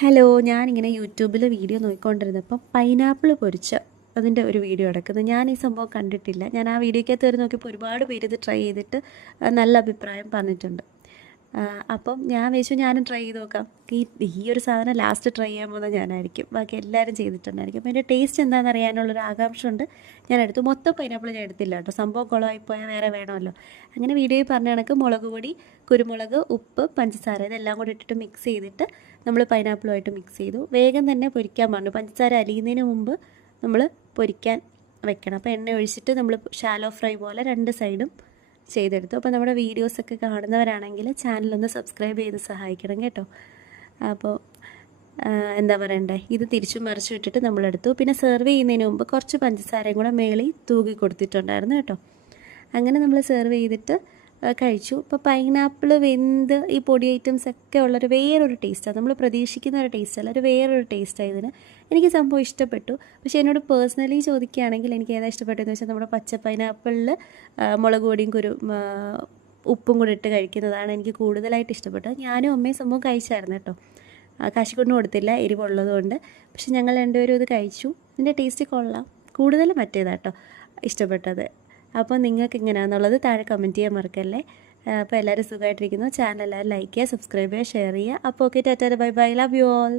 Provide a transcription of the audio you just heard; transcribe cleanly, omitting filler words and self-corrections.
Hello, ഞാനിങ്ങനെ യൂട്യൂബിൽ video നോക്കിക്കൊണ്ടിരുന്നപ്പം pineapple പൊരിച്ച അതിൻ്റെ ഒരു വീഡിയോ കിടക്കുന്നത്. ഞാൻ ഈ സംഭവം കണ്ടിട്ടില്ല. ഞാൻ ആ വീഡിയോക്കകത്ത് കയറി നോക്കിയപ്പോൾ ഒരുപാട് പേര് ഇത് ട്രൈ ചെയ്തിട്ട് നല്ല അഭിപ്രായം പറഞ്ഞിട്ടുണ്ട്. അപ്പം ഞാൻ വിചാരിച്ചു ഞാനും ട്രൈ ചെയ്ത് നോക്കാം. ഈ ഒരു സാധനം ലാസ്റ്റ് ട്രൈ ചെയ്യാൻ പോകുന്നത് ഞാനായിരിക്കും. ബാക്കി എല്ലാവരും ചെയ്തിട്ടുണ്ടായിരിക്കും. അപ്പോൾ അതിൻ്റെ ടേസ്റ്റ് എന്താണെന്ന് അറിയാനുള്ളൊരു ആകാംക്ഷ ഉണ്ട്. ഞാൻ എടുത്തു. മൊത്തം പൈനാപ്പിൾ ഞാൻ എടുത്തില്ല കേട്ടോ. സംഭവം കുളമായിപ്പോയാൽ വേറെ വേണമല്ലോ. അങ്ങനെ വീഡിയോയിൽ പറഞ്ഞ കണക്ക് മുളക് പൊടി, കുരുമുളക്, ഉപ്പ്, പഞ്ചസാര ഇതെല്ലാം കൂടി ഇട്ടിട്ട് മിക്സ് ചെയ്തിട്ട് നമ്മൾ പൈനാപ്പിളുമായിട്ട് മിക്സ് ചെയ്തു. വേഗം തന്നെ പൊരിക്കാൻ പറഞ്ഞു. പഞ്ചസാര അലിയുന്നതിന് മുമ്പ് നമ്മൾ പൊരിക്കാൻ വെക്കണം. അപ്പോൾ എണ്ണ ഒഴിച്ചിട്ട് നമ്മൾ ഷാലോ ഫ്രൈ പോലെ രണ്ട് സൈഡും ചെയ്തെടുത്തു. അപ്പോൾ നമ്മുടെ വീഡിയോസൊക്കെ കാണുന്നവരാണെങ്കിൽ ചാനലൊന്ന് സബ്സ്ക്രൈബ് ചെയ്ത് സഹായിക്കണം കേട്ടോ. അപ്പോൾ എന്താ പറയണ്ടേ, ഇത് തിരിച്ചും മറിച്ചും ഇട്ടിട്ട് നമ്മളെടുത്തു. പിന്നെ സെർവ് ചെയ്യുന്നതിന് മുമ്പ് കുറച്ച് പഞ്ചസാരയും കൂടെ മേളിൽ തൂകി കൊടുത്തിട്ടുണ്ടായിരുന്നു കേട്ടോ. അങ്ങനെ നമ്മൾ സെർവ് ചെയ്തിട്ട് കഴിച്ചു. ഇപ്പോൾ പൈനാപ്പിൾ വെന്ത് ഈ പൊടി ഐറ്റംസ് ഒക്കെ ഉള്ളൊരു വേറൊരു ടേസ്റ്റാണ്. നമ്മൾ പ്രതീക്ഷിക്കുന്ന ഒരു ടേസ്റ്റല്ല, ഒരു വേറൊരു ടേസ്റ്റാണ് ഇതിന്. എനിക്ക് സംഭവം ഇഷ്ടപ്പെട്ടു. പക്ഷേ എന്നോട് പേഴ്സണലി ചോദിക്കുകയാണെങ്കിൽ എനിക്ക് ഏതാ ഇഷ്ടപ്പെട്ടതെന്ന് വെച്ചാൽ നമ്മുടെ പച്ച പൈനാപ്പിളിൽ മുളക് പൊടിയും ഉപ്പും കൂടി ഇട്ട് കഴിക്കുന്നതാണ് എനിക്ക് കൂടുതലായിട്ട് ഇഷ്ടപ്പെട്ടത്. ഞാനും അമ്മയും സംഭവം കഴിച്ചായിരുന്നു കേട്ടോ. കാശിക്കൊന്നും കൊടുത്തില്ല, എരിവുള്ളത് കൊണ്ട്. പക്ഷെ ഞങ്ങൾ രണ്ടുപേരും ഇത് കഴിച്ചു. ഇതിൻ്റെ ടേസ്റ്റ് കൊള്ളാം. കൂടുതലും മറ്റേതാട്ടോ ഇഷ്ടപ്പെട്ടത്. അപ്പോൾ നിങ്ങൾക്ക് എങ്ങനെയാണെന്നുള്ളത് താഴെ കമൻറ്റ് ചെയ്യാൻ മറക്കല്ലേ. അപ്പോൾ എല്ലാവരും സുഖമായിട്ടിരിക്കുന്നു. ചാനൽ എല്ലാവരും ലൈക്ക് ചെയ്യുക, സബ്സ്ക്രൈബ് ചെയ്യുക, ഷെയർ ചെയ്യുക. അപ്പോൾ okay, Tata, bye bye, love you all.